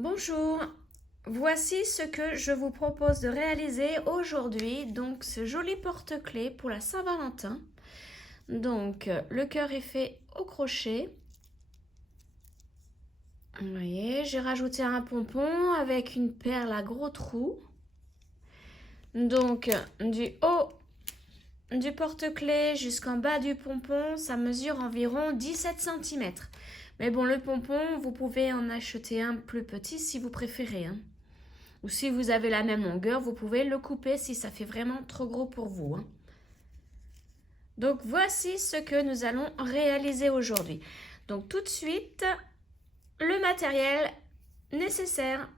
Bonjour, voici ce que je vous propose de réaliser aujourd'hui. Donc ce joli porte-clés pour la Saint-Valentin. Donc le cœur est fait au crochet. Vous voyez, j'ai rajouté un pompon avec une perle à gros trous. Donc du haut du porte-clés jusqu'en bas du pompon, ça mesure environ 17 cm. Mais bon, le pompon, vous pouvez en acheter un plus petit si vous préférez, hein. Ou si vous avez la même longueur, vous pouvez le couper si ça fait vraiment trop gros pour vous, hein. Donc voici ce que nous allons réaliser aujourd'hui. Donc tout de suite, le matériel nécessaire.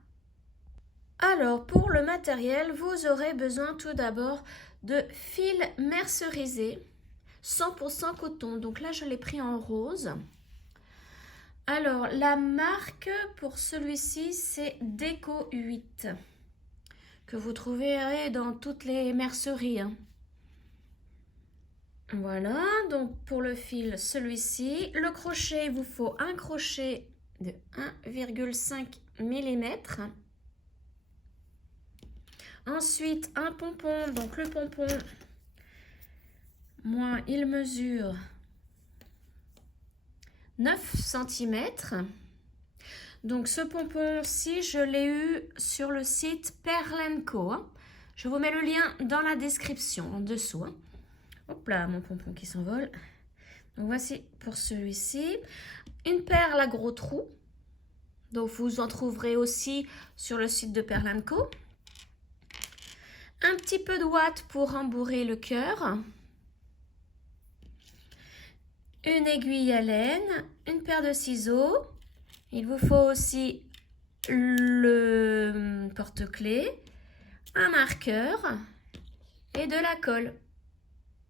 Alors pour le matériel, vous aurez besoin tout d'abord de fil mercerisé 100% coton. Donc là, je l'ai pris en rose. Alors la marque pour celui-ci, c'est Déco 8. Que vous trouverez dans toutes les merceries, hein. Voilà, donc pour le fil, celui-ci. Le crochet, il vous faut un crochet de 1,5 mm. Ensuite, un pompon. Donc le pompon, moi, il mesure 9 cm. Donc ce pompon-ci, je l'ai eu sur le site Pearl & Co, hein. Je vous mets le lien dans la description en dessous, hein. Hop là, mon pompon qui s'envole. Donc voici pour celui-ci. Une perle à gros trous. Donc vous en trouverez aussi sur le site de Pearl & Co. Un petit peu de ouate pour rembourrer le cœur. Une aiguille à laine. Une paire de ciseaux. Il vous faut aussi le porte-clés. Un marqueur. Et de la colle.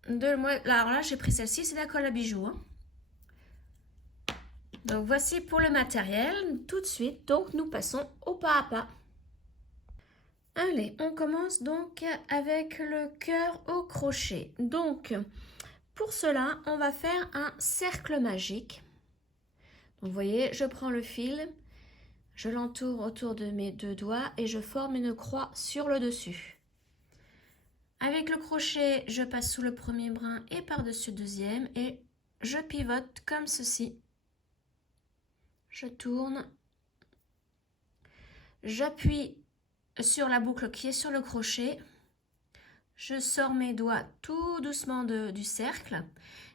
Alors là, j'ai pris celle-ci, c'est la colle à bijoux, hein. Donc voici pour le matériel. Tout de suite, donc nous passons au pas à pas. Allez, on commence donc avec le cœur au crochet. Donc pour cela, on va faire un cercle magique. Donc vous voyez, je prends le fil, je l'entoure autour de mes deux doigts et je forme une croix sur le dessus. Avec le crochet, je passe sous le premier brin et par-dessus le deuxième et je pivote comme ceci. Je tourne, j'appuie sur la boucle qui est sur le crochet, je sors mes doigts tout doucement du cercle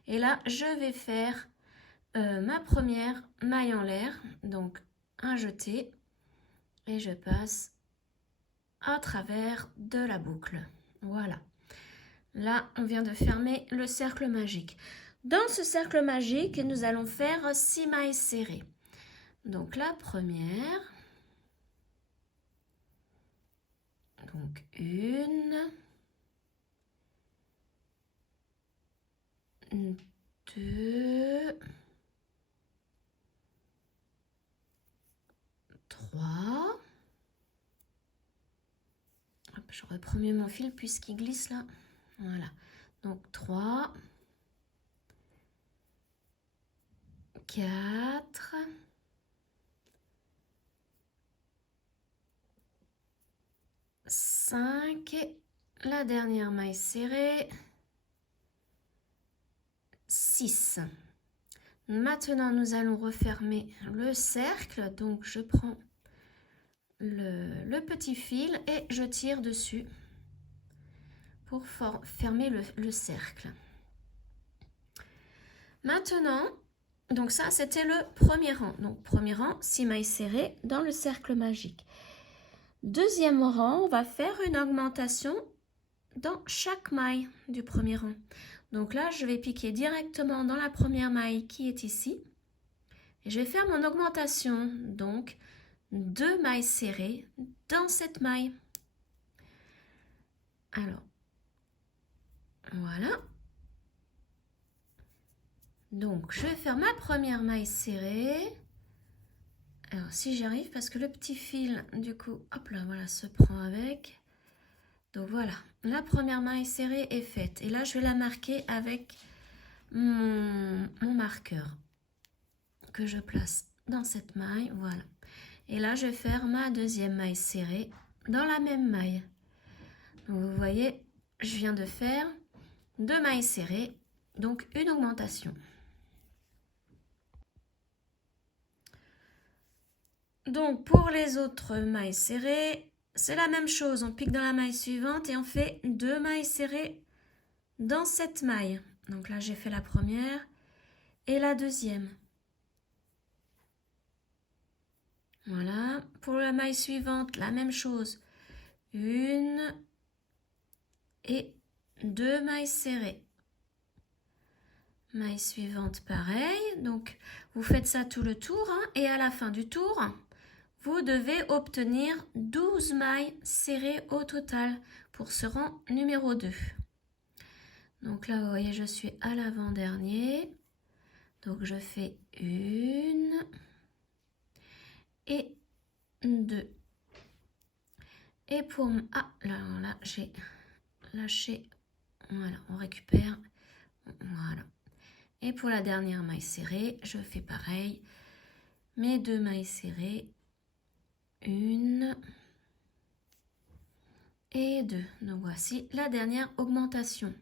et là je vais faire ma première maille en l'air, donc un jeté et je passe à travers de la boucle. Voilà, là on vient de fermer le cercle magique. Dans ce cercle magique, nous allons faire 6 mailles serrées. Donc la première, donc une, deux, trois. Hop, je reprends mieux mon fil puisqu'il glisse là. Voilà, donc 3, 4, 5 et la dernière maille serrée, 6. Maintenant, nous allons refermer le cercle. Donc, je prends le petit fil et je tire dessus pour fermer le cercle. Maintenant, donc ça, c'était le premier rang. Donc, premier rang, 6 mailles serrées dans le cercle magique. Deuxième rang, on va faire une augmentation dans chaque maille du premier rang. Donc là, je vais piquer directement dans la première maille qui est ici. Et je vais faire mon augmentation, donc 2 mailles serrées dans cette maille. Alors, voilà. Donc, je vais faire ma première maille serrée. Alors, si j'y arrive, parce que le petit fil, du coup, hop là, voilà, se prend avec. Donc, voilà, la première maille serrée est faite. Et là, je vais la marquer avec mon marqueur que je place dans cette maille. Voilà. Et là, je vais faire ma deuxième maille serrée dans la même maille. Donc, vous voyez, je viens de faire 2 mailles serrées, donc une augmentation. Donc, pour les autres mailles serrées, c'est la même chose. On pique dans la maille suivante et on fait 2 mailles serrées dans cette maille. Donc là, j'ai fait la première et la deuxième. Voilà. Pour la maille suivante, la même chose. 1 et 2 mailles serrées. Maille suivante, pareil. Donc, vous faites ça tout le tour. Et à la fin du tour, vous devez obtenir 12 mailles serrées au total pour ce rang numéro 2. Donc là, vous voyez, je suis à l'avant-dernier. Donc, je fais 1 et 2. Et pour... Ah, là, j'ai lâché. Voilà, on récupère. Voilà. Et pour la dernière maille serrée, je fais pareil. Mes 2 mailles serrées. 1 et 2. Donc voici la dernière augmentation.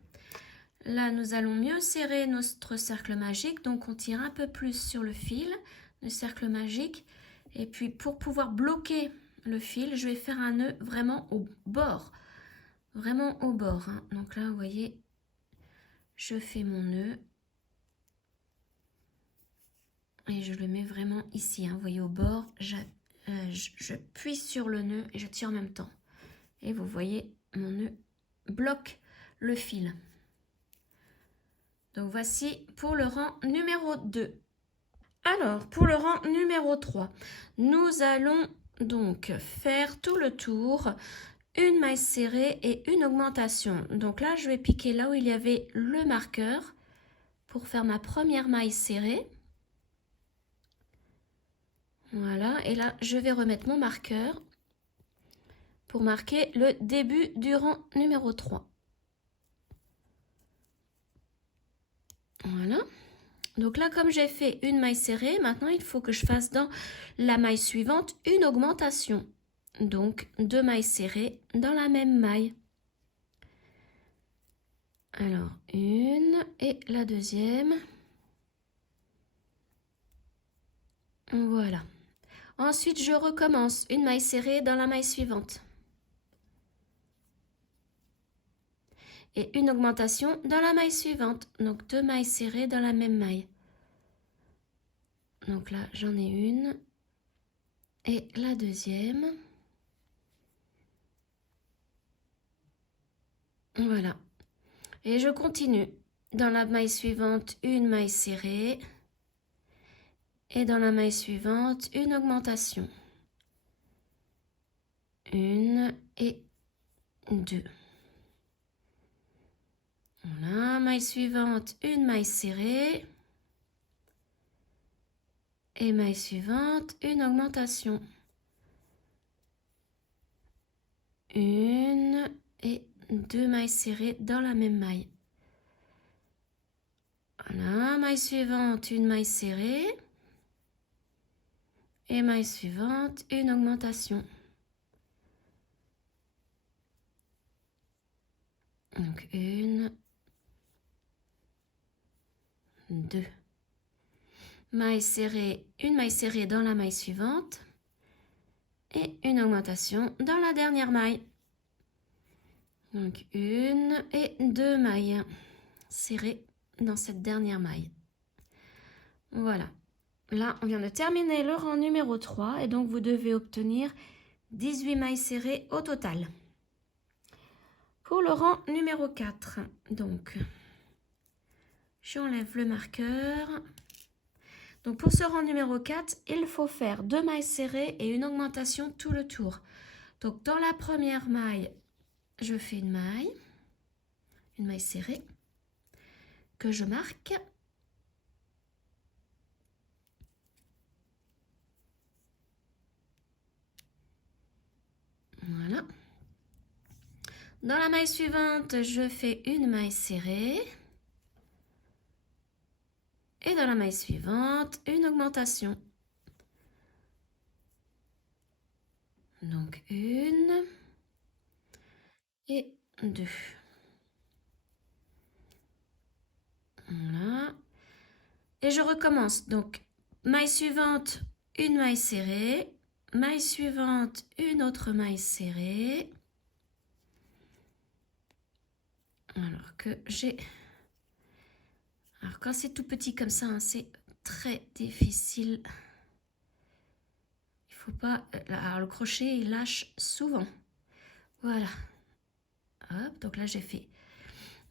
Là, nous allons mieux serrer notre cercle magique. Donc on tire un peu plus sur le fil du cercle magique. Et puis pour pouvoir bloquer le fil, je vais faire un nœud vraiment au bord. Vraiment au bord. Donc là, vous voyez, je fais mon nœud. Et je le mets vraiment ici. Vous voyez, au bord, je plie sur le nœud et je tire en même temps. Et vous voyez, mon nœud bloque le fil. Donc voici pour le rang numéro 2. Alors, pour le rang numéro 3, nous allons donc faire tout le tour, une maille serrée et une augmentation. Donc là, je vais piquer là où il y avait le marqueur pour faire ma première maille serrée. Voilà, et là, je vais remettre mon marqueur pour marquer le début du rang numéro 3. Voilà. Donc là, comme j'ai fait une maille serrée, maintenant il faut que je fasse dans la maille suivante une augmentation. Donc 2 mailles serrées dans la même maille. Alors, une et la deuxième. Voilà. Ensuite, je recommence une maille serrée dans la maille suivante. Et une augmentation dans la maille suivante. Donc 2 mailles serrées dans la même maille. Donc là, j'en ai une. Et la deuxième. Voilà. Et je continue. Dans la maille suivante, une maille serrée. Et dans la maille suivante, une augmentation. 1 et 2. Voilà, maille suivante, une maille serrée. Et maille suivante, une augmentation. 1 et 2 mailles serrées dans la même maille. Voilà, maille suivante, une maille serrée. Et maille suivante, une augmentation. Donc 1, 2. Maille serrée, une maille serrée dans la maille suivante. Et une augmentation dans la dernière maille. Donc 1 et 2 mailles serrées dans cette dernière maille. Voilà. Là, on vient de terminer le rang numéro 3 et donc vous devez obtenir 18 mailles serrées au total. Pour le rang numéro 4, donc, j'enlève le marqueur. Donc pour ce rang numéro 4, il faut faire 2 mailles serrées et une augmentation tout le tour. Donc dans la première maille, je fais une maille serrée que je marque. Voilà. Dans la maille suivante, je fais une maille serrée. Et dans la maille suivante, une augmentation. Donc 1 et 2. Voilà. Et je recommence. Donc, maille suivante, une maille serrée. Maille suivante, une autre maille serrée. Alors que j'ai... Alors, quand c'est tout petit comme ça, hein, c'est très difficile. Il faut pas... Alors, le crochet, il lâche souvent. Voilà. Hop, donc là, j'ai fait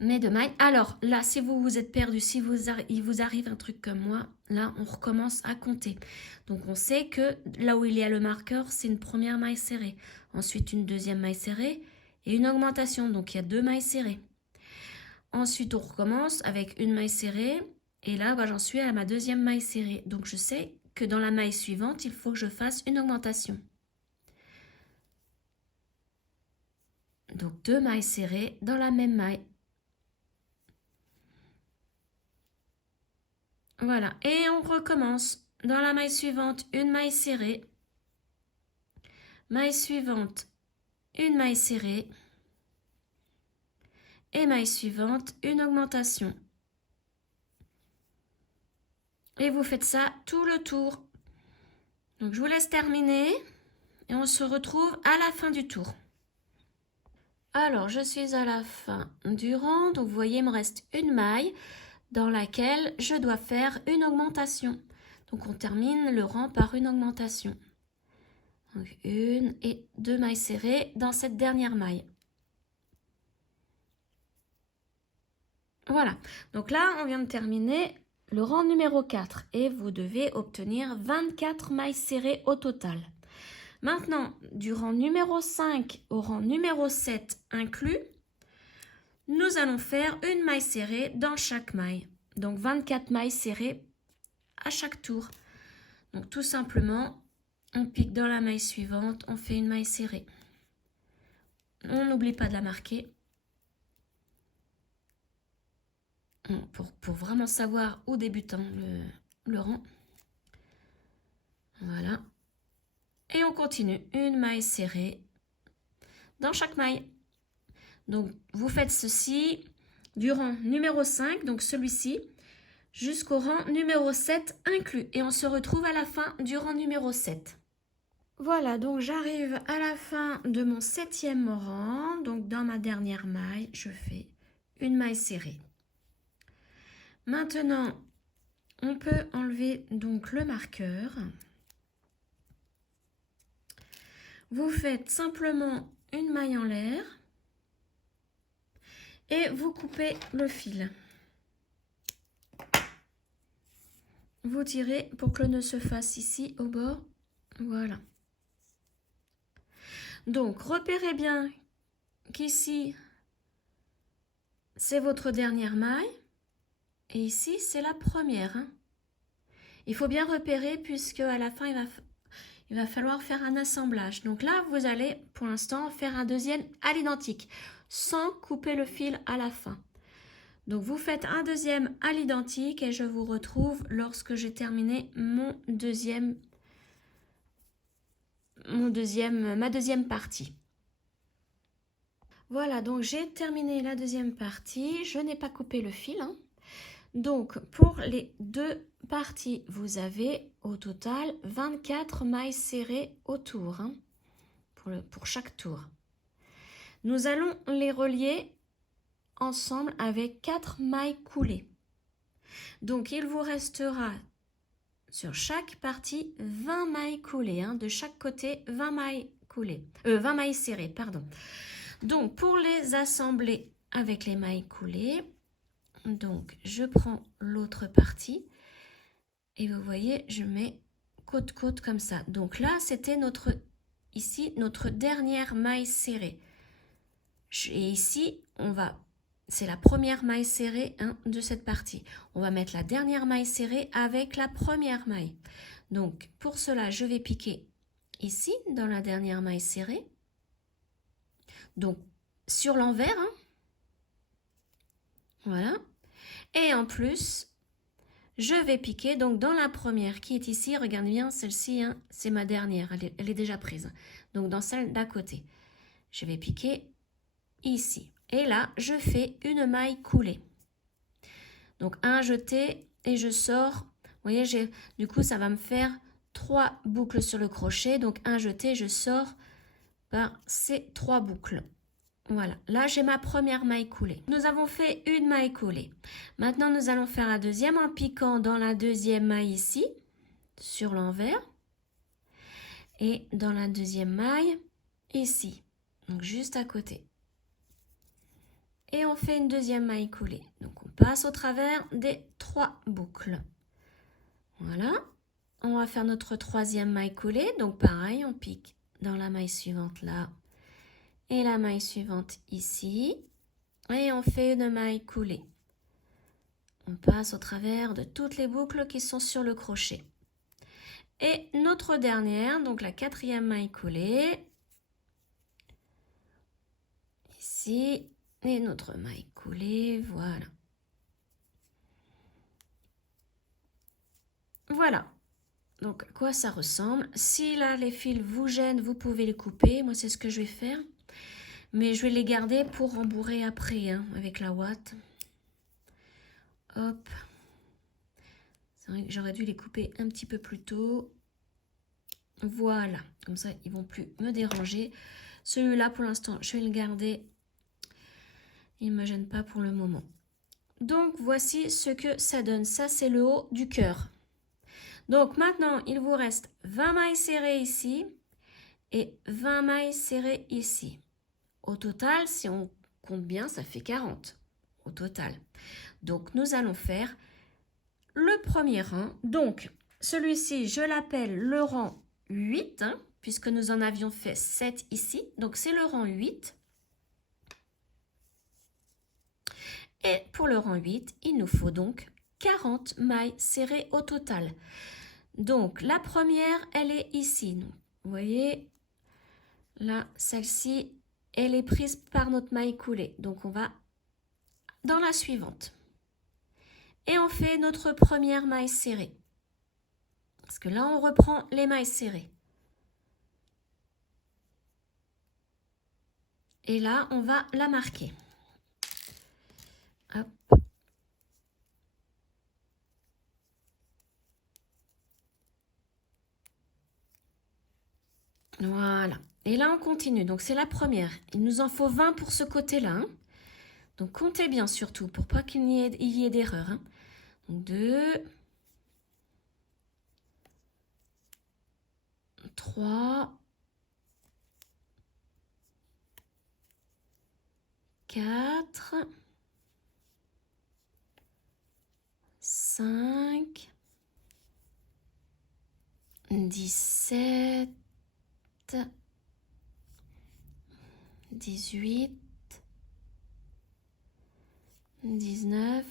mes 2 mailles. Alors, là, si vous vous êtes perdu, si il vous arrive un truc comme moi, là, on recommence à compter. Donc, on sait que là où il y a le marqueur, c'est une première maille serrée. Ensuite, une deuxième maille serrée et une augmentation. Donc, il y a 2 mailles serrées. Ensuite, on recommence avec une maille serrée. Et là, bah, j'en suis à ma deuxième maille serrée. Donc, je sais que dans la maille suivante, il faut que je fasse une augmentation. Donc, 2 mailles serrées dans la même maille. Voilà, et on recommence. Dans la maille suivante, une maille serrée. Maille suivante, une maille serrée. Et maille suivante, une augmentation. Et vous faites ça tout le tour. Donc je vous laisse terminer et on se retrouve à la fin du tour. Alors je suis à la fin du rang, donc vous voyez il me reste une maille dans laquelle je dois faire une augmentation. Donc on termine le rang par une augmentation. Donc 1 et 2 mailles serrées dans cette dernière maille. Voilà, donc là on vient de terminer le rang numéro 4 et vous devez obtenir 24 mailles serrées au total. Maintenant, du rang numéro 5 au rang numéro 7 inclus, nous allons faire une maille serrée dans chaque maille. Donc 24 mailles serrées à chaque tour. Donc tout simplement, on pique dans la maille suivante, on fait une maille serrée. On n'oublie pas de la marquer. Pour vraiment savoir où débute le rang. Voilà. Et on continue. Une maille serrée dans chaque maille. Donc, vous faites ceci du rang numéro 5, donc celui-ci, jusqu'au rang numéro 7 inclus. Et on se retrouve à la fin du rang numéro 7. Voilà, donc j'arrive à la fin de mon 7e rang. Donc, dans ma dernière maille, je fais une maille serrée. Maintenant, on peut enlever donc le marqueur. Vous faites simplement une maille en l'air et vous coupez le fil. Vous tirez pour que le nœud se fasse ici au bord. Voilà. Donc, repérez bien qu'ici, c'est votre dernière maille. Et ici, c'est la première. Il faut bien repérer puisque à la fin, il va falloir faire un assemblage. Donc là, vous allez, pour l'instant, faire un deuxième à l'identique, sans couper le fil à la fin. Donc, vous faites un deuxième à l'identique et je vous retrouve lorsque j'ai terminé ma deuxième partie. Voilà, donc j'ai terminé la deuxième partie. Je n'ai pas coupé le fil. Donc, pour les 2 parties, vous avez au total 24 mailles serrées autour pour chaque tour. Nous allons les relier ensemble avec 4 mailles coulées. Donc, il vous restera sur chaque partie 20 mailles coulées. De chaque côté, 20 mailles coulées. 20 mailles serrées, pardon. Donc, pour les assembler avec les mailles coulées, donc je prends l'autre partie et vous voyez, je mets côte-côte comme ça. Donc là, c'était notre dernière maille serrée. Et ici, c'est la première maille serrée de cette partie. On va mettre la dernière maille serrée avec la première maille. Donc, pour cela, je vais piquer ici, dans la dernière maille serrée. Donc, sur l'envers. Voilà. Et en plus, je vais piquer donc dans la première qui est ici. Regardez bien, celle-ci, hein, c'est ma dernière, elle est déjà prise. Donc dans celle d'à côté, je vais piquer ici. Et là, je fais une maille coulée. Donc un jeté et je sors. Vous voyez, du coup, ça va me faire 3 boucles sur le crochet. Donc un jeté, je sors par ces 3 boucles. Voilà, là j'ai ma première maille coulée. Nous avons fait une maille coulée. Maintenant, nous allons faire la deuxième en piquant dans la deuxième maille ici, sur l'envers. Et dans la deuxième maille, ici, donc juste à côté. Et on fait une deuxième maille coulée. Donc on passe au travers des 3 boucles. Voilà, on va faire notre troisième maille coulée. Donc pareil, on pique dans la maille suivante là. Et la maille suivante ici. Et on fait une maille coulée. On passe au travers de toutes les boucles qui sont sur le crochet. Et notre dernière, donc la quatrième maille coulée. Ici. Et notre maille coulée, voilà. Voilà. Donc, à quoi ça ressemble? Si là, les fils vous gênent, vous pouvez les couper. Moi, c'est ce que je vais faire. Mais je vais les garder pour rembourrer après, hein, avec la ouate. Hop. C'est vrai que j'aurais dû les couper un petit peu plus tôt. Voilà. Comme ça, ils ne vont plus me déranger. Celui-là, pour l'instant, je vais le garder. Il ne me gêne pas pour le moment. Donc, voici ce que ça donne. Ça, c'est le haut du cœur. Donc, maintenant, il vous reste 20 mailles serrées ici et 20 mailles serrées ici. Au total, si on compte bien, ça fait 40 au total. Donc, nous allons faire le premier rang. Donc, celui-ci, je l'appelle le rang 8, hein, puisque nous en avions fait 7 ici. Donc, c'est le rang 8. Et pour le rang 8, il nous faut donc 40 mailles serrées au total. Donc, la première, elle est ici. Donc, vous voyez, là, celle-ci, elle est prise par notre maille coulée. Donc, on va dans la suivante. Et on fait notre première maille serrée. Parce que là, on reprend les mailles serrées. Et là, on va la marquer. Hop. Voilà. Et là, on continue. Donc, c'est la première. Il nous en faut 20 pour ce côté-là. Hein. Donc, comptez bien surtout pour pas qu'il y ait d'erreur. Hein. Donc, 2, 3, 4, 5, 17, 18, 19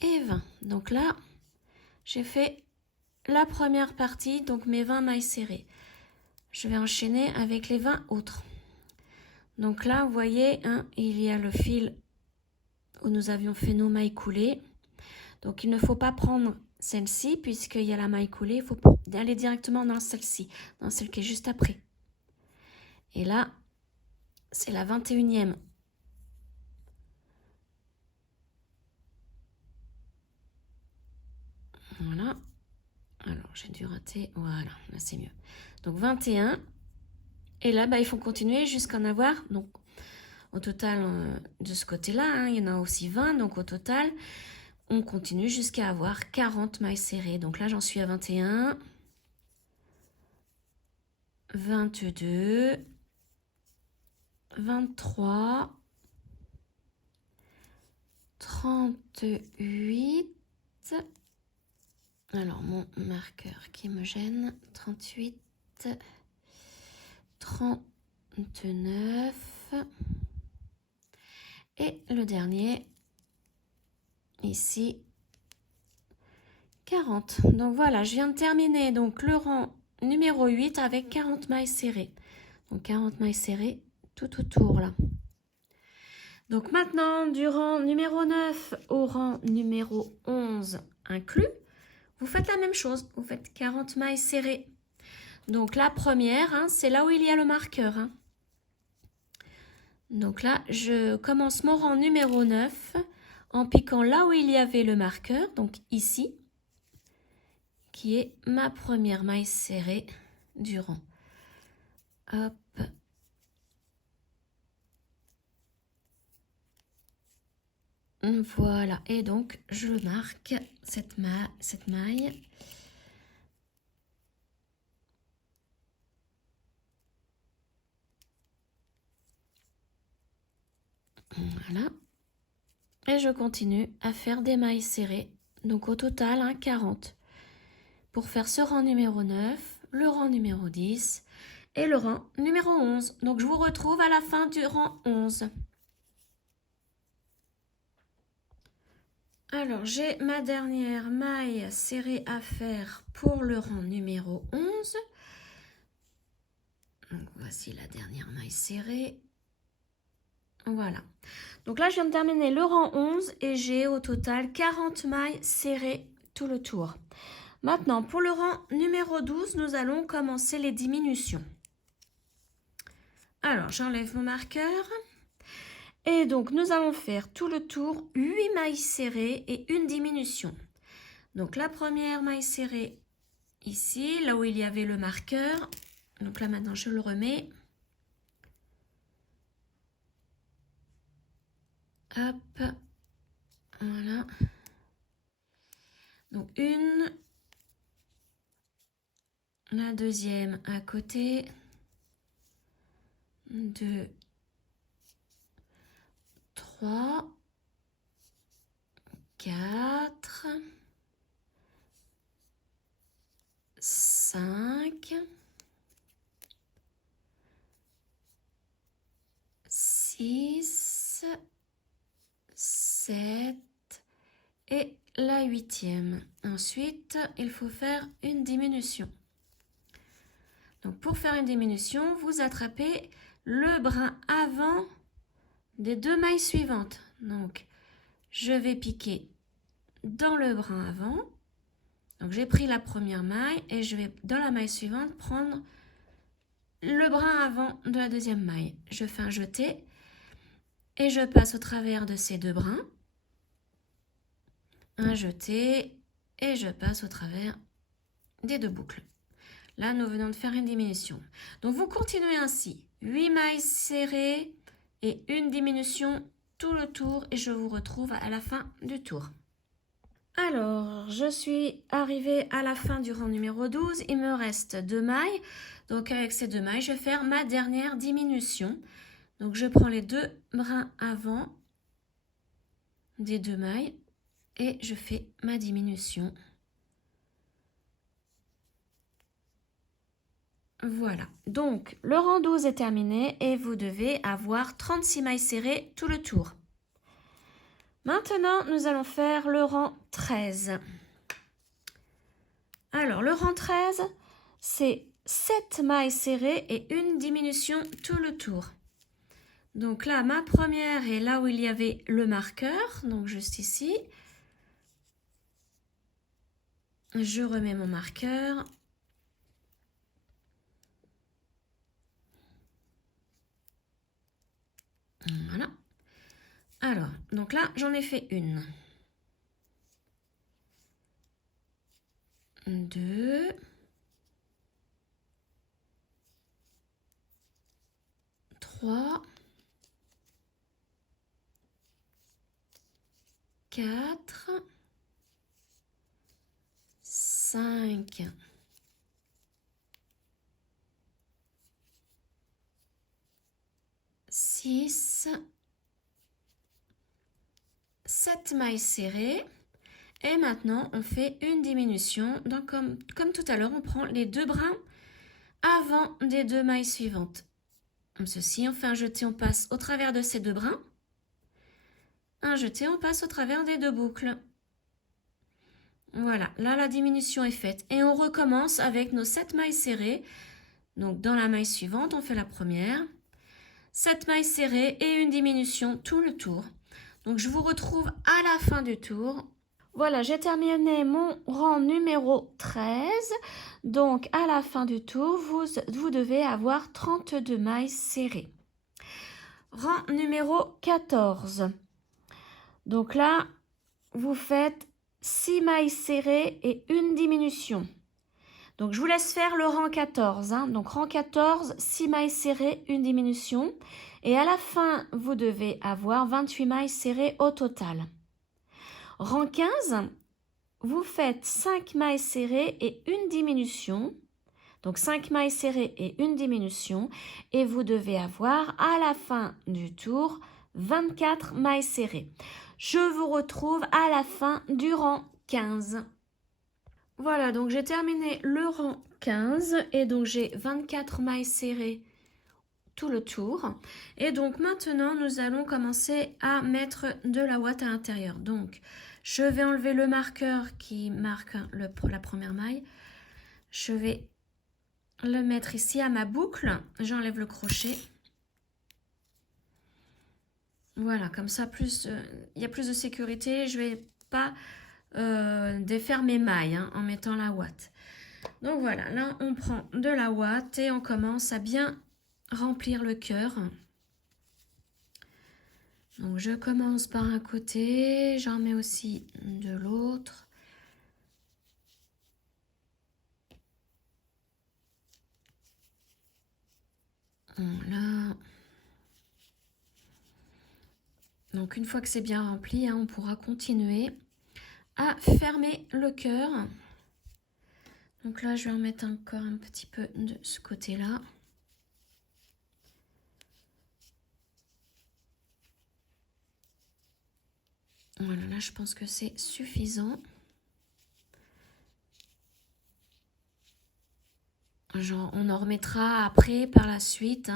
et 20. Donc là, j'ai fait la première partie, donc mes 20 mailles serrées. Je vais enchaîner avec les 20 autres. Donc là, vous voyez, hein, il y a le fil où nous avions fait nos mailles coulées. Donc, il ne faut pas prendre celle-ci, puisqu'il y a la maille coulée. Il faut aller directement dans celle-ci, dans celle qui est juste après. Et là, c'est la 21e. Voilà. Alors, j'ai dû rater. Voilà, là, c'est mieux. Donc, 21. Et là, bah, il faut continuer jusqu'à en avoir. Donc, au total, de ce côté-là, hein, il y en a aussi 20. Donc, au total, on continue jusqu'à avoir 40 mailles serrées. Donc là, j'en suis à 21, 22, 23, 38. Alors, mon marqueur qui me gêne, 38, 39. Et le dernier, ici, 40. Donc voilà, je viens de terminer donc le rang numéro 8 avec 40 mailles serrées. Donc 40 mailles serrées tout autour là. Donc maintenant, du rang numéro 9 au rang numéro 11 inclus, vous faites la même chose. Vous faites 40 mailles serrées. Donc la première, hein, c'est là où il y a le marqueur. Hein. Donc là, je commence mon rang numéro 9 en piquant là où il y avait le marqueur, donc ici, qui est ma première maille serrée du rang. Hop. Voilà, et donc je marque cette maille. Voilà. Et je continue à faire des mailles serrées. Donc au total, hein, 40. Pour faire ce rang numéro 9, le rang numéro 10 et le rang numéro 11. Donc je vous retrouve à la fin du rang 11. Alors j'ai ma dernière maille serrée à faire pour le rang numéro 11. Donc voici la dernière maille serrée. Voilà. Donc là, je viens de terminer le rang 11 et j'ai au total 40 mailles serrées tout le tour. Maintenant, pour le rang numéro 12, nous allons commencer les diminutions. Alors, j'enlève mon marqueur. Et donc, nous allons faire tout le tour 8 mailles serrées et une diminution. Donc, la première maille serrée ici, là où il y avait le marqueur. Donc là, maintenant, je le remets. Hop, voilà. Donc une, la deuxième à côté, 2, 3, 4, 5, 6, 7 et la huitième. Ensuite, il faut faire une diminution. Donc pour faire une diminution, vous attrapez le brin avant des deux mailles suivantes. Donc je vais piquer dans le brin avant. Donc j'ai pris la première maille et je vais dans la maille suivante prendre le brin avant de la deuxième maille. Je fais un jeté et je passe au travers de ces deux brins. Un jeté et je passe au travers des deux boucles. Là, nous venons de faire une diminution. Donc, vous continuez ainsi. 8 mailles serrées et une diminution tout le tour et je vous retrouve à la fin du tour. Alors, je suis arrivée à la fin du rang numéro 12. Il me reste 2 mailles. Donc, avec ces 2 mailles, je vais faire ma dernière diminution. Donc, je prends les deux brins avant des 2 mailles et je fais ma diminution. Voilà, donc le rang 12 est terminé et vous devez avoir 36 mailles serrées tout le tour. Maintenant, nous allons faire le rang 13. Alors, le rang 13, c'est 7 mailles serrées et une diminution tout le tour. Donc là, ma première est là où il y avait le marqueur, donc juste ici. Je remets mon marqueur. Voilà. Alors, donc là, j'en ai fait une. 2. 3. 4. 5. 6. 7 mailles serrées. Et maintenant, on fait une diminution. Donc, comme tout à l'heure, on prend les deux brins avant des deux mailles suivantes. Comme ceci, on fait un jeté, on passe au travers de ces deux brins. Un jeté, on passe au travers des deux boucles. Voilà, là, la diminution est faite. Et on recommence avec nos 7 mailles serrées. Donc, dans la maille suivante, on fait la première. 7 mailles serrées et une diminution tout le tour. Donc je vous retrouve à la fin du tour. Voilà, j'ai terminé mon rang numéro 13. Donc à la fin du tour, vous devez avoir 32 mailles serrées. Rang numéro 14. Donc là, vous faites 6 mailles serrées et une diminution. Donc, je vous laisse faire le rang 14. Donc, rang 14, 6 mailles serrées, une diminution. Et à la fin, vous devez avoir 28 mailles serrées au total. Rang 15, vous faites 5 mailles serrées et une diminution. Donc, 5 mailles serrées et une diminution. Et vous devez avoir à la fin du tour 24 mailles serrées. Je vous retrouve à la fin du rang 15. Voilà, donc j'ai terminé le rang 15 et donc j'ai 24 mailles serrées tout le tour. Et donc maintenant, nous allons commencer à mettre de la ouate à l'intérieur. Donc, je vais enlever le marqueur qui marque la première maille. Je vais le mettre ici à ma boucle. J'enlève le crochet. Voilà, comme ça, il y a plus de sécurité. Je ne vais pas défaire mes mailles en mettant la ouate. Donc voilà, là on prend de la ouate et on commence à bien remplir le cœur. Donc je commence par un côté, j'en mets aussi de l'autre. Voilà. Donc une fois que c'est bien rempli, on pourra continuer à fermer le cœur. Donc là, je vais en mettre encore un petit peu de ce côté-là. Voilà, là, je pense que c'est suffisant. Genre, on en remettra après, par la suite.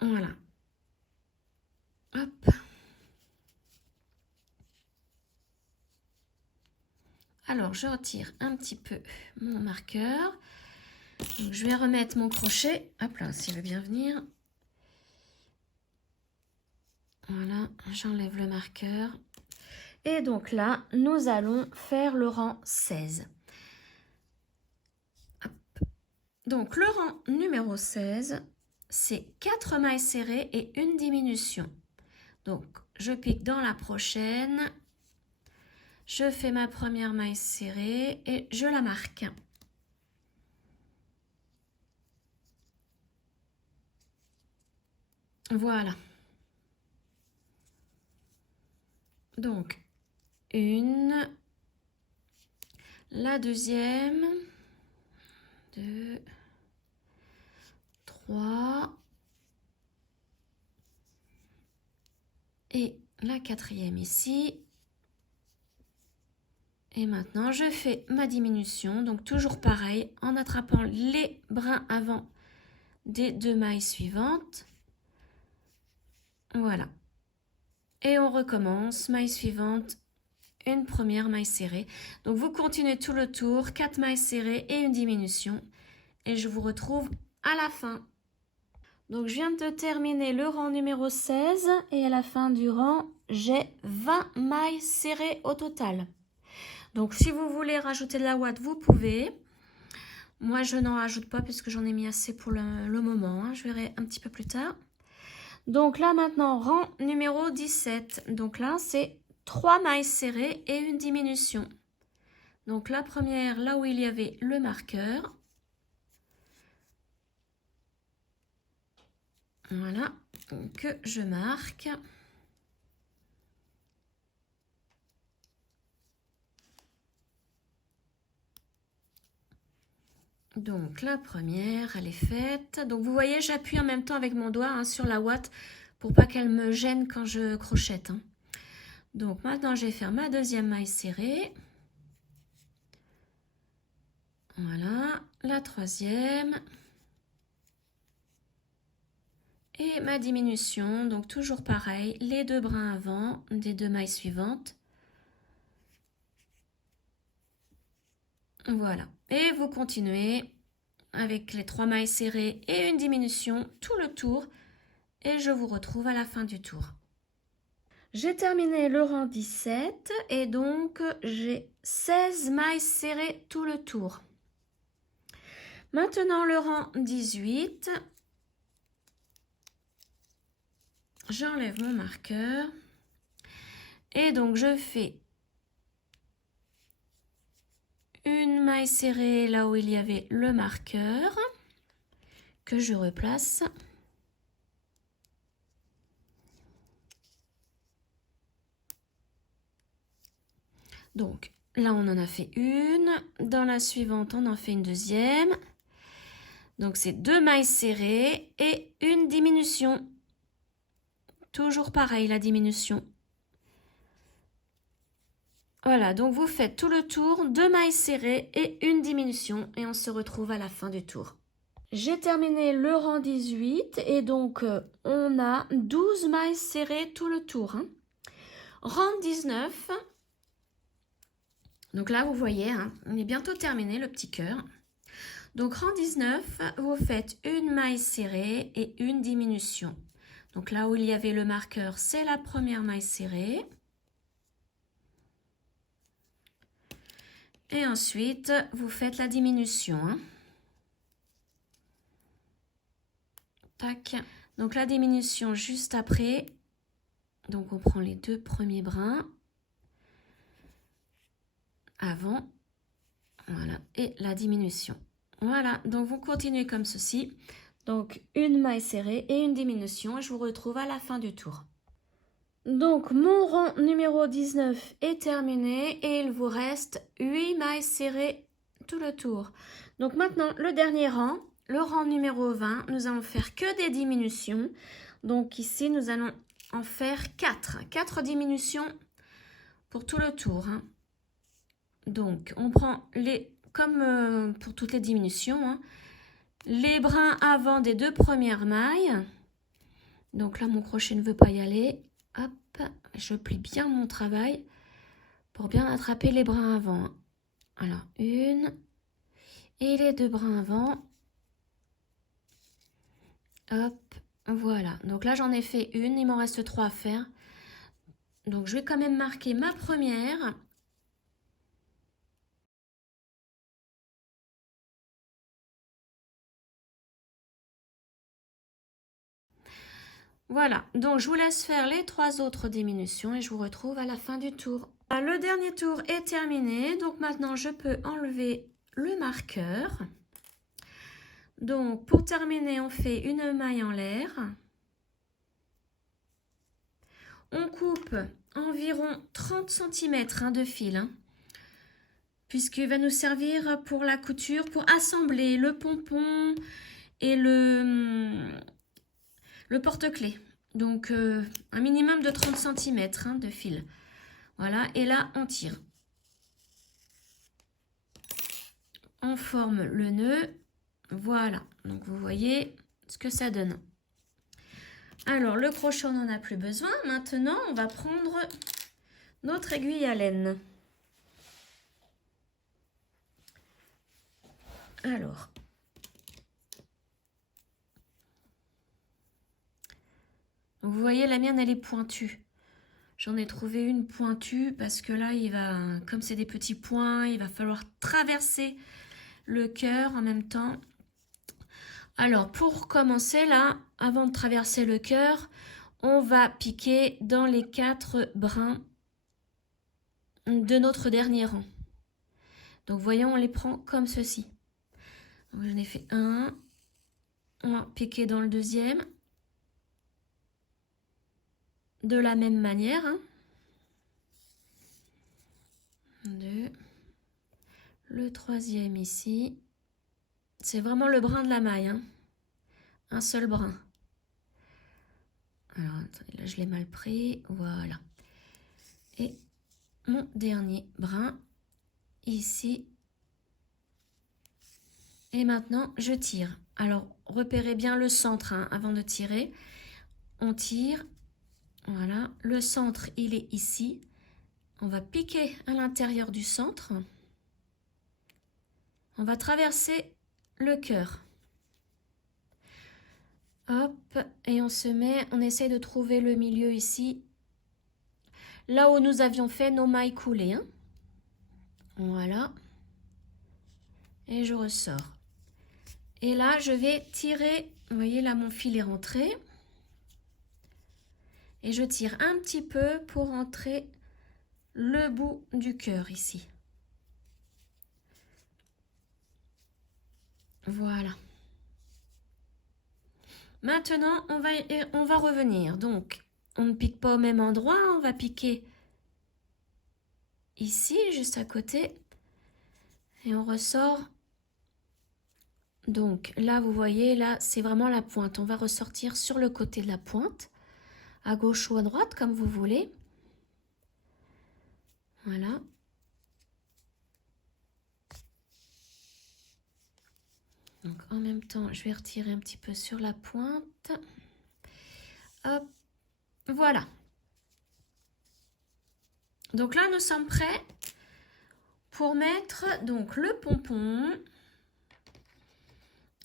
Voilà. Hop. Alors, je retire un petit peu mon marqueur. Donc, je vais remettre mon crochet. Hop là, s'il veut bien venir. Voilà, j'enlève le marqueur. Et donc là, nous allons faire le rang 16. Hop. Donc, le rang numéro 16, c'est 4 mailles serrées et une diminution. Donc, je pique dans la prochaine. Je fais ma première maille serrée et je la marque. Voilà. Donc, une, la deuxième, 2, 3 et la quatrième ici. Et maintenant, je fais ma diminution, donc toujours pareil, en attrapant les brins avant des 2 mailles suivantes. Voilà. Et on recommence, maille suivante, une première maille serrée. Donc, vous continuez tout le tour, 4 mailles serrées et une diminution. Et je vous retrouve à la fin. Donc, je viens de terminer le rang numéro 16 et à la fin du rang, j'ai 20 mailles serrées au total. Donc, si vous voulez rajouter de la ouate, vous pouvez. Moi, je n'en rajoute pas puisque j'en ai mis assez pour le moment. Je verrai un petit peu plus tard. Donc là, maintenant, rang numéro 17. Donc là, c'est 3 mailles serrées et une diminution. Donc la première, là où il y avait le marqueur. Voilà, que je marque. Donc la première, elle est faite. Donc vous voyez, j'appuie en même temps avec mon doigt sur la ouate pour pas qu'elle me gêne quand je crochette. Donc maintenant, je vais faire ma deuxième maille serrée. Voilà, la troisième. Et ma diminution, donc toujours pareil, les 2 brins avant des 2 mailles suivantes. Voilà, et vous continuez avec les 3 mailles serrées et une diminution tout le tour et je vous retrouve à la fin du tour. J'ai terminé le rang 17 et donc j'ai 16 mailles serrées tout le tour. Maintenant le rang 18, j'enlève mon marqueur et donc je fais une maille serrée là où il y avait le marqueur que je replace. Donc là on en a fait une, dans la suivante on en fait une deuxième. Donc c'est 2 mailles serrées et une diminution. Toujours pareil la diminution. Voilà, donc vous faites tout le tour, 2 mailles serrées et une diminution et on se retrouve à la fin du tour. J'ai terminé le rang 18 et donc on a 12 mailles serrées tout le tour. Hein. Rang 19. Donc là vous voyez, hein, on est bientôt terminé le petit cœur. Donc rang 19, vous faites une maille serrée et une diminution. Donc là où il y avait le marqueur, c'est la première maille serrée. Et ensuite, vous faites la diminution. Hein. Tac. Donc la diminution juste après. Donc on prend les 2 premiers brins. Avant. Voilà. Et la diminution. Voilà. Donc vous continuez comme ceci. Donc une maille serrée et une diminution. Et je vous retrouve à la fin du tour. Donc mon rang numéro 19 est terminé et il vous reste 8 mailles serrées tout le tour. Donc maintenant le dernier rang, le rang numéro 20, nous allons faire que des diminutions. Donc ici nous allons en faire 4 diminutions pour tout le tour. Hein. Donc on prend les, comme pour toutes les diminutions, hein, les brins avant des 2 premières mailles. Donc là mon crochet ne veut pas y aller. Hop, je plie bien mon travail pour bien attraper les brins avant. Alors, une et les 2 brins avant. Hop, voilà. Donc là, j'en ai fait une, il m'en reste 3 à faire. Donc, je vais quand même marquer ma première. Voilà, donc je vous laisse faire les 3 autres diminutions et je vous retrouve à la fin du tour. Le dernier tour est terminé, donc maintenant je peux enlever le marqueur. Donc pour terminer, on fait une maille en l'air. On coupe environ 30 cm de fil, hein, puisqu'il va nous servir pour la couture, pour assembler le pompon et le porte-clés. Donc un minimum de 30 cm hein, de fil. Voilà, et là on tire. On forme le nœud. Voilà, donc vous voyez ce que ça donne. Alors le crochet on n'en a plus besoin. Maintenant on va prendre notre aiguille à laine. Alors, vous voyez, la mienne, elle est pointue. J'en ai trouvé une pointue parce que là, il va, comme c'est des petits points, il va falloir traverser le cœur en même temps. Alors, pour commencer, là, avant de traverser le cœur, on va piquer dans les 4 brins de notre dernier rang. Donc, voyons, on les prend comme ceci. J'en ai fait un. On va piquer dans le deuxième. De la même manière. Hein. 2. Le troisième ici. C'est vraiment le brin de la maille. Hein. Un seul brin. Alors, là, je l'ai mal pris. Voilà. Et mon dernier brin ici. Et maintenant, je tire. Alors, repérez bien le centre hein, avant de tirer. On tire. Voilà. Le centre, il est ici. On va piquer à l'intérieur du centre. On va traverser le cœur. Hop, et on essaie de trouver le milieu ici, là où nous avions fait nos mailles coulées. Hein. Voilà. Et je ressors. Et là, je vais tirer, vous voyez là, mon fil est rentré. Et je tire un petit peu pour rentrer le bout du cœur ici. Voilà. Maintenant, on va revenir. Donc, on ne pique pas au même endroit, on va piquer ici, juste à côté. Et on ressort. Donc là, vous voyez, là, c'est vraiment la pointe. On va ressortir sur le côté de la pointe, à gauche ou à droite, comme vous voulez. Voilà. Donc en même temps, je vais retirer un petit peu sur la pointe. Hop, voilà. Donc là, nous sommes prêts pour mettre donc le pompon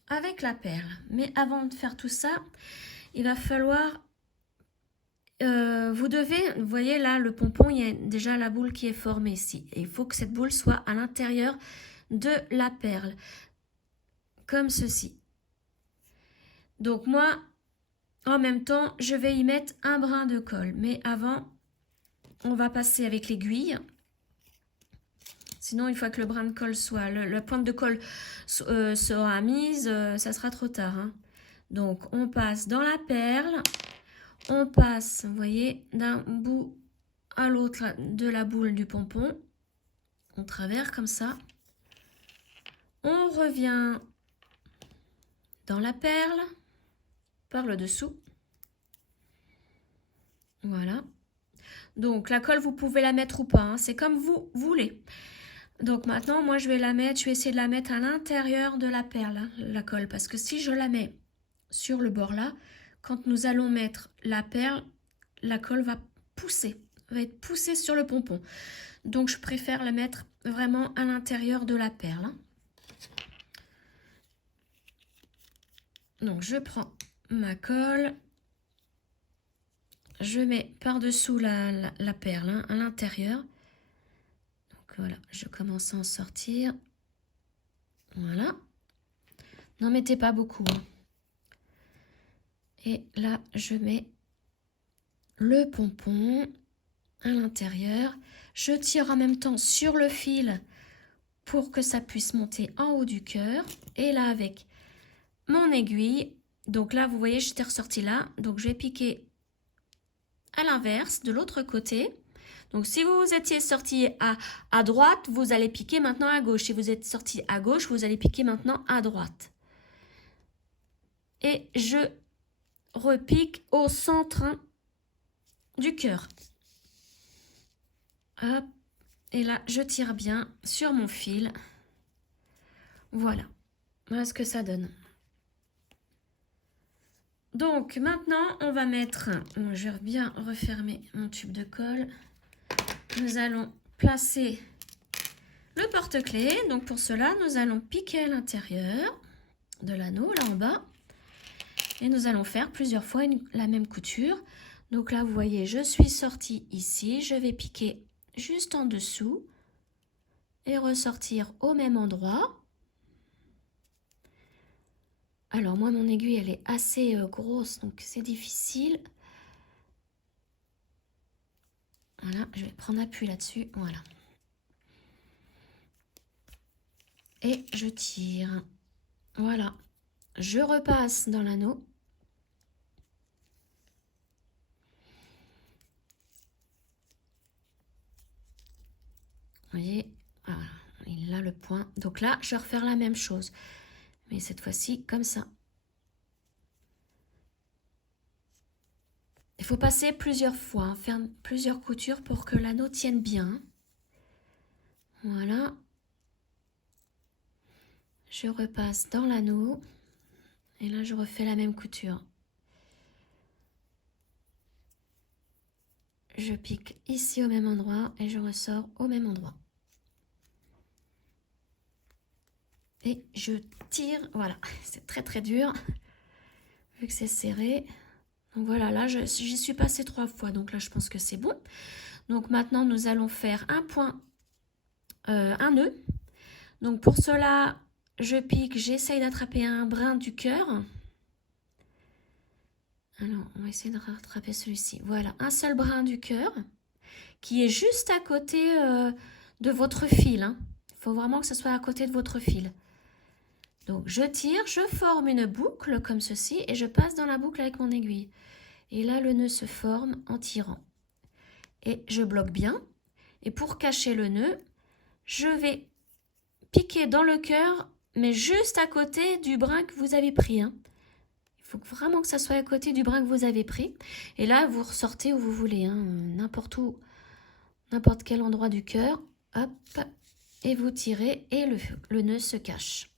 avec la perle. Mais avant de faire tout ça, il va falloir... vous voyez là, le pompon, il y a déjà la boule qui est formée ici. Et il faut que cette boule soit à l'intérieur de la perle, comme ceci. Donc moi, en même temps, je vais y mettre un brin de colle. Mais avant, on va passer avec l'aiguille. Sinon, une fois que le brin de colle soit, la pointe de colle sera mise, ça sera trop tard. Hein. Donc, on passe dans la perle. On passe, vous voyez, d'un bout à l'autre de la boule du pompon. On traverse comme ça. On revient dans la perle, par le dessous. Voilà. Donc, la colle, vous pouvez la mettre ou pas. Hein, c'est comme vous voulez. Donc maintenant, moi, je vais essayer de la mettre à l'intérieur de la perle, hein, la colle. Parce que si je la mets sur le bord là, quand nous allons mettre la perle, la colle va être poussée sur le pompon. Donc, je préfère la mettre vraiment à l'intérieur de la perle. Hein. Donc, je prends ma colle. Je mets par-dessous la perle, hein, à l'intérieur. Voilà, je commence à en sortir. Voilà. N'en mettez pas beaucoup. Hein. Et là, je mets le pompon à l'intérieur. Je tire en même temps sur le fil pour que ça puisse monter en haut du cœur. Et là, avec mon aiguille, donc là, vous voyez, j'étais ressortie là. Donc, je vais piquer à l'inverse, de l'autre côté. Donc, si vous étiez sorti à droite, vous allez piquer maintenant à gauche. Si vous êtes sorti à gauche, vous allez piquer maintenant à droite. Et je repique au centre du cœur. Hop. Et là, je tire bien sur mon fil. Voilà. Voilà ce que ça donne. Donc, maintenant, on va mettre... je vais bien refermer mon tube de colle. Nous allons placer le porte-clés. Donc, pour cela, nous allons piquer à l'intérieur de l'anneau, là en bas. Et nous allons faire plusieurs fois la même couture. Donc là, vous voyez, je suis sortie ici. Je vais piquer juste en dessous et ressortir au même endroit. Alors moi, mon aiguille, elle est assez grosse, donc c'est difficile. Voilà, je vais prendre appui là-dessus. Voilà. Et je tire. Voilà. Je repasse dans l'anneau. Vous voyez, voilà, il a le point. Donc là, je vais refaire la même chose. Mais cette fois-ci, comme ça. Il faut passer plusieurs fois, hein, faire plusieurs coutures pour que l'anneau tienne bien. Voilà. Je repasse dans l'anneau. Et là, je refais la même couture. Je pique ici au même endroit et je ressors au même endroit. et je tire. Voilà, c'est très très dur vu que c'est serré. Donc voilà, là j'y suis passée 3 fois, donc là je pense que c'est bon. Donc maintenant nous allons faire un point, un nœud. Donc pour cela, je pique, j'essaye d'attraper un brin du cœur. Alors on va essayer de rattraper celui-ci. Voilà, un seul brin du cœur qui est juste à côté de votre fil. Hein. Il faut vraiment que ce soit à côté de votre fil. Donc je tire, je forme une boucle comme ceci et je passe dans la boucle avec mon aiguille. Et là le nœud se forme en tirant. Et je bloque bien. Et pour cacher le nœud, je vais piquer dans le cœur, mais juste à côté du brin que vous avez pris. Hein. Il faut vraiment que ça soit à côté du brin que vous avez pris. Et là, vous ressortez où vous voulez, hein, n'importe où, n'importe quel endroit du cœur. Hop, et vous tirez et le nœud se cache.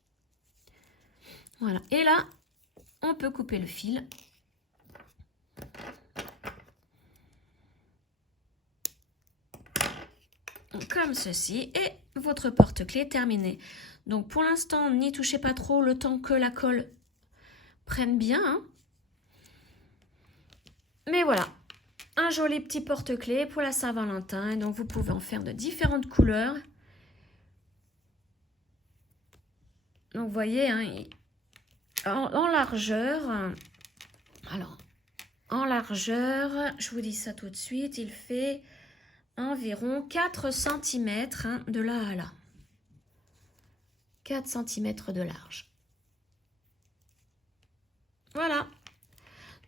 Voilà. Et là, on peut couper le fil. Comme ceci, et votre porte-clés est terminée. Donc pour l'instant, n'y touchez pas trop le temps que la colle prenne bien. Hein. Mais voilà, un joli petit porte-clés pour la Saint-Valentin. Donc vous pouvez en faire de différentes couleurs. Donc vous voyez, hein, en largeur, alors en largeur, je vous dis ça tout de suite, il fait environ 4 cm hein, de là à là. 4 cm de large. Voilà.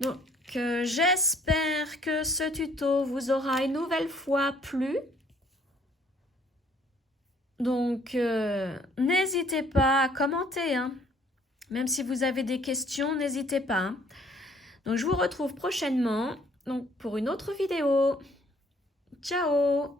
Donc, j'espère que ce tuto vous aura une nouvelle fois plu. Donc, n'hésitez pas à commenter. Hein. Même si vous avez des questions, n'hésitez pas. Hein. Donc, je vous retrouve prochainement donc, pour une autre vidéo. Ciao!